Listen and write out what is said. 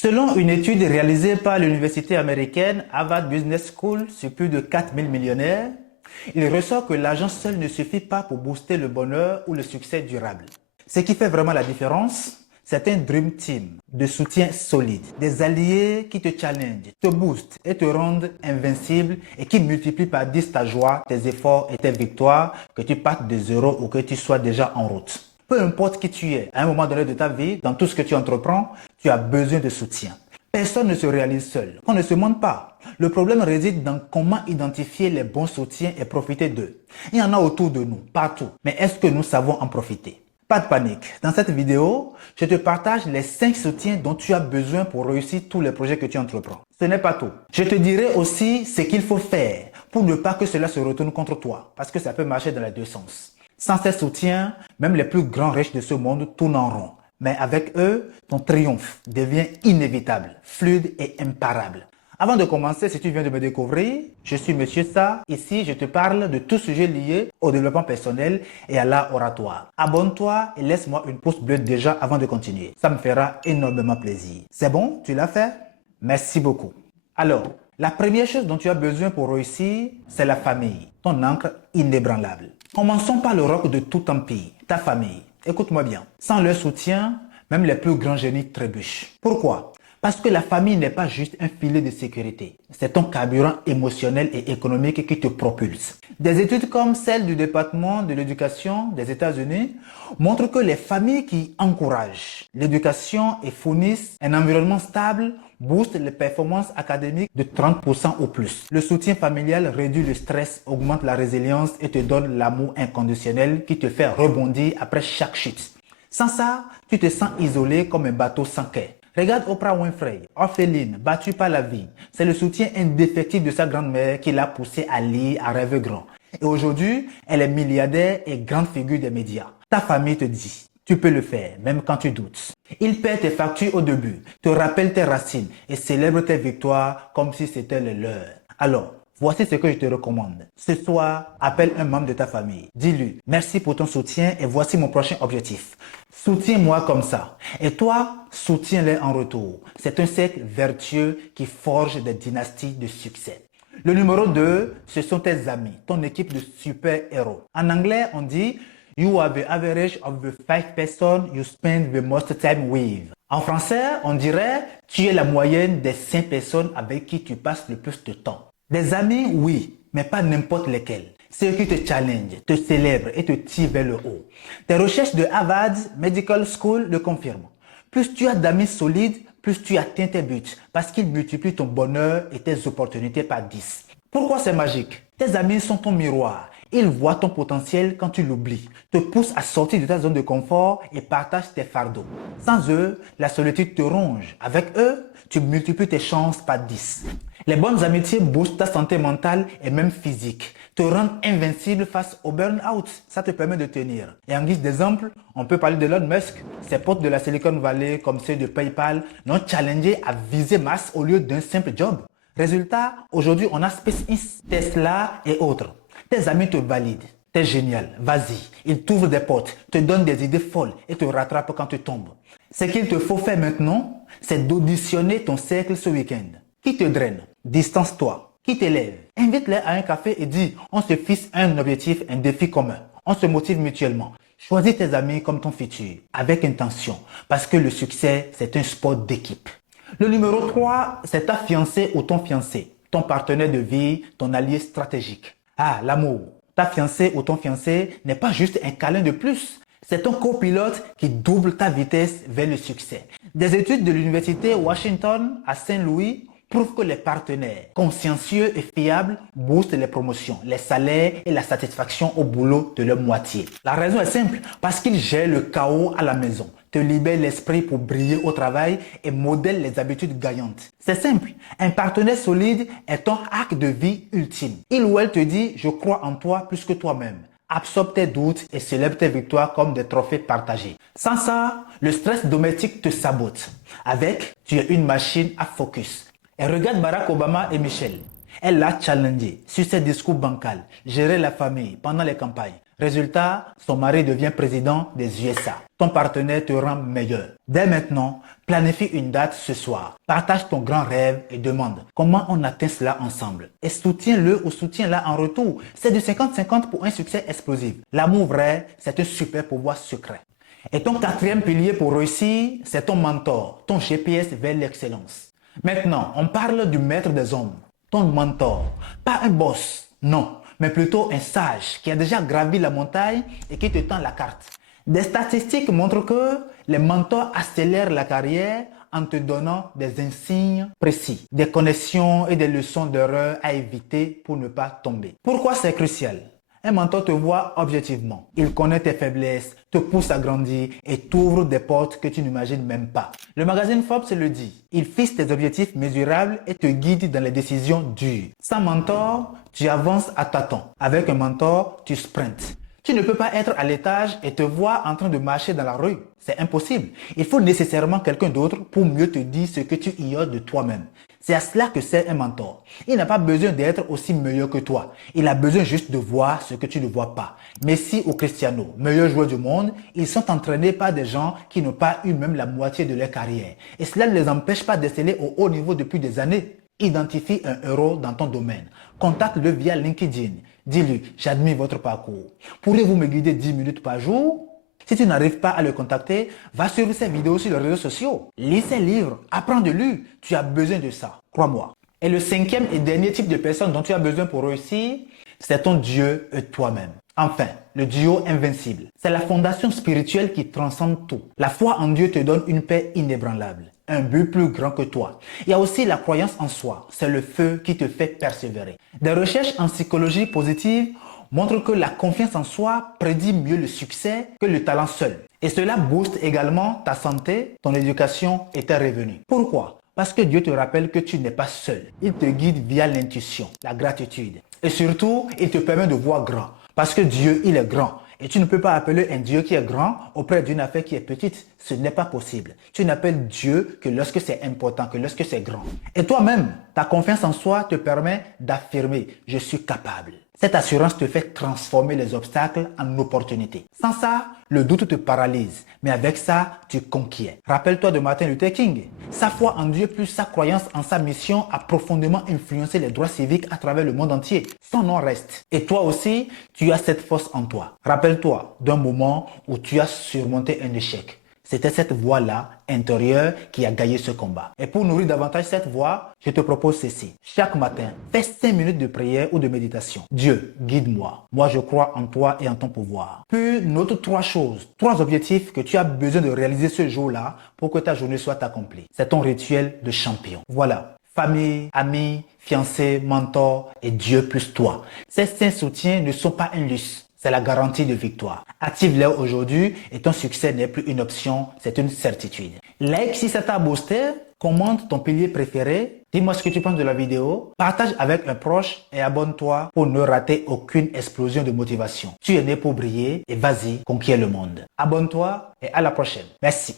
Selon une étude réalisée par l'université américaine Harvard Business School sur plus de 4000 millionnaires, il ressort que l'argent seul ne suffit pas pour booster le bonheur ou le succès durable. Ce qui fait vraiment la différence, c'est un Dream Team de soutien solide, des alliés qui te challengent, te boostent et te rendent invincible et qui multiplient par 10 ta joie, tes efforts et tes victoires, que tu partes de zéro ou que tu sois déjà en route. Peu importe qui tu es, à un moment donné de ta vie, dans tout ce que tu entreprends, tu as besoin de soutien. Personne ne se réalise seul. On ne se mente pas. Le problème réside dans comment identifier les bons soutiens et profiter d'eux. Il y en a autour de nous, partout. Mais est-ce que nous savons en profiter? Pas de panique. Dans cette vidéo, je te partage les 5 soutiens dont tu as besoin pour réussir tous les projets que tu entreprends. Ce n'est pas tout. Je te dirai aussi ce qu'il faut faire pour ne pas que cela se retourne contre toi, parce que ça peut marcher dans les deux sens. Sans ces soutiens, même les plus grands riches de ce monde tournent en rond. Mais avec eux, ton triomphe devient inévitable, fluide et imparable. Avant de commencer, si tu viens de me découvrir, je suis Monsieur Sa. Ici, je te parle de tout sujet lié au développement personnel et à l'art oratoire. Abonne-toi et laisse-moi une pouce bleue déjà avant de continuer. Ça me fera énormément plaisir. C'est bon? Tu l'as fait? Merci beaucoup. Alors, la première chose dont tu as besoin pour réussir, c'est la famille, ton ancre inébranlable. Commençons par le roc de tout empire, ta famille. Écoute-moi bien. Sans leur soutien, même les plus grands génies trébuchent. Pourquoi? Parce que la famille n'est pas juste un filet de sécurité. C'est ton carburant émotionnel et économique qui te propulse. Des études comme celle du département de l'éducation des États-Unis montrent que les familles qui encouragent l'éducation et fournissent un environnement stable boostent les performances académiques de 30% ou plus. Le soutien familial réduit le stress, augmente la résilience et te donne l'amour inconditionnel qui te fait rebondir après chaque chute. Sans ça, tu te sens isolé comme un bateau sans quai. Regarde Oprah Winfrey, orpheline, battue par la vie. C'est le soutien indéfectible de sa grand-mère qui l'a poussée à lire, à rêver grand. Et aujourd'hui, elle est milliardaire et grande figure des médias. Ta famille te dit, tu peux le faire, même quand tu doutes. Ils paient tes factures au début, te rappellent tes racines et célèbrent tes victoires comme si c'était les leurs. Alors, voici ce que je te recommande. Ce soir, appelle un membre de ta famille. Dis-lui, merci pour ton soutien et voici mon prochain objectif. Soutiens-moi comme ça. Et toi, soutiens-les en retour. C'est un cercle vertueux qui forge des dynasties de succès. Le numéro 2, ce sont tes amis, ton équipe de super-héros. En anglais, on dit « You are the average of the 5 persons you spend the most time with ». En français, on dirait « Tu es la moyenne des 5 personnes avec qui tu passes le plus de temps ». Des amis, oui, mais pas n'importe lesquels. Ceux qui te challengent, te célèbrent et te tirent vers le haut. Tes recherches de Harvard Medical School le confirment. Plus tu as d'amis solides, plus tu atteins tes buts parce qu'ils multiplient ton bonheur et tes opportunités par 10. Pourquoi c'est magique? Tes amis sont ton miroir. Ils voient ton potentiel quand tu l'oublies, te poussent à sortir de ta zone de confort et partagent tes fardeaux. Sans eux, la solitude te ronge. Avec eux, tu multiplies tes chances par 10. Les bonnes amitiés boostent ta santé mentale et même physique, te rendent invincible face au burn-out. Ça te permet de tenir. Et en guise d'exemple, on peut parler de Elon Musk. Ses potes de la Silicon Valley, comme ceux de PayPal, l'ont challengé à viser Mars au lieu d'un simple job. Résultat, aujourd'hui, on a SpaceX, Tesla et autres. Tes amis te valident. T'es génial, vas-y. Ils t'ouvrent des portes, te donnent des idées folles et te rattrapent quand tu tombes. Ce qu'il te faut faire maintenant, c'est d'auditionner ton cercle ce week-end. Qui te draine? Distance-toi. Qui t'élève? Invite-les à un café et dis, on se fixe un objectif, un défi commun. On se motive mutuellement. Choisis tes amis comme ton futur, avec intention, parce que le succès, c'est un sport d'équipe. Le numéro 3, c'est ta fiancée ou ton fiancé, ton partenaire de vie, ton allié stratégique. Ah, l'amour. Ta fiancée ou ton fiancé n'est pas juste un câlin de plus. C'est ton copilote qui double ta vitesse vers le succès. Des études de l'université Washington à Saint-Louis prouvent que les partenaires consciencieux et fiables boostent les promotions, les salaires et la satisfaction au boulot de leur moitié. La raison est simple, parce qu'ils gèrent le chaos à la maison, te libèrent l'esprit pour briller au travail et modèlent les habitudes gagnantes. C'est simple, un partenaire solide est ton arc de vie ultime. Il ou elle te dit « je crois en toi plus que toi-même ». Absorbe tes doutes et célèbre tes victoires comme des trophées partagés. Sans ça, le stress domestique te sabote. Avec, tu es une machine à focus. Et regarde Barack Obama et Michelle. Elle l'a challengé sur ses discours bancals, gérer la famille pendant les campagnes. Résultat, son mari devient président des USA. Ton partenaire te rend meilleur. Dès maintenant, Planifie une date ce soir. Partage ton grand rêve et demande comment on atteint cela ensemble. Et soutiens-le ou soutiens-la en retour. C'est du 50-50 pour un succès explosif. L'amour vrai, c'est un super pouvoir secret. Et ton quatrième pilier pour réussir, c'est ton mentor, ton GPS vers l'excellence. Maintenant, on parle du maître des hommes, ton mentor. Pas un boss, non, mais plutôt un sage qui a déjà gravi la montagne et qui te tend la carte. Des statistiques montrent que les mentors accélèrent la carrière en te donnant des insignes précis, des connexions et des leçons d'erreur à éviter pour ne pas tomber. Pourquoi c'est crucial? Un mentor te voit objectivement. Il connaît tes faiblesses, te pousse à grandir et t'ouvre des portes que tu n'imagines même pas. Le magazine Forbes le dit. Il fixe tes objectifs mesurables et te guide dans les décisions dures. Sans mentor, tu avances à tâtons. Avec un mentor, tu sprintes. Tu ne peux pas être à l'étage et te voir en train de marcher dans la rue. C'est impossible. Il faut nécessairement quelqu'un d'autre pour mieux te dire ce que tu ignores de toi-même. C'est à cela que sert un mentor. Il n'a pas besoin d'être aussi meilleur que toi. Il a besoin juste de voir ce que tu ne vois pas. Messi ou Cristiano, meilleurs joueurs du monde, ils sont entraînés par des gens qui n'ont pas eu même la moitié de leur carrière. Et cela ne les empêche pas d'exceller au haut niveau depuis des années. Identifie un héros dans ton domaine. Contacte-le via LinkedIn. Dis-lui, j'admire votre parcours. Pourriez-vous me guider 10 minutes par jour? Si tu n'arrives pas à le contacter, va suivre ses vidéos sur les réseaux sociaux. Lis ses livres, apprends de lui. Tu as besoin de ça, crois-moi. Et le cinquième et dernier type de personne dont tu as besoin pour réussir, c'est ton Dieu et toi-même. Enfin, le duo invincible. C'est la fondation spirituelle qui transcende tout. La foi en Dieu te donne une paix inébranlable, un but plus grand que toi. Il y a aussi la croyance en soi. C'est le feu qui te fait persévérer. Des recherches en psychologie positive montrent que la confiance en soi prédit mieux le succès que le talent seul. Et cela booste également ta santé, ton éducation et tes revenus. Pourquoi? Parce que Dieu te rappelle que tu n'es pas seul. Il te guide via l'intuition, la gratitude. Et surtout, il te permet de voir grand. Parce que Dieu, il est grand. Et tu ne peux pas appeler un Dieu qui est grand auprès d'une affaire qui est petite. Ce n'est pas possible. Tu n'appelles Dieu que lorsque c'est important, que lorsque c'est grand. Et toi-même, ta confiance en soi te permet d'affirmer « je suis capable ». Cette assurance te fait transformer les obstacles en opportunités. Sans ça, le doute te paralyse, mais avec ça, tu conquiers. Rappelle-toi de Martin Luther King. Sa foi en Dieu plus sa croyance en sa mission a profondément influencé les droits civiques à travers le monde entier. Son nom reste. Et toi aussi, tu as cette force en toi. Rappelle-toi d'un moment où tu as surmonté un échec. C'était cette voix-là, intérieure, qui a gagné ce combat. Et pour nourrir davantage cette voix, je te propose ceci. Chaque matin, fais 5 minutes de prière ou de méditation. Dieu, guide-moi. Moi, je crois en toi et en ton pouvoir. Puis, note 3 choses, 3 objectifs que tu as besoin de réaliser ce jour-là pour que ta journée soit accomplie. C'est ton rituel de champion. Voilà. Famille, amis, fiancé, mentor et Dieu plus toi. Ces 5 soutiens ne sont pas un luxe. C'est la garantie de victoire. Active-les aujourd'hui et ton succès n'est plus une option, c'est une certitude. Like si ça t'a boosté, commente ton pilier préféré, dis-moi ce que tu penses de la vidéo, partage avec un proche et abonne-toi pour ne rater aucune explosion de motivation. Tu es né pour briller et vas-y, conquiers le monde. Abonne-toi et à la prochaine. Merci.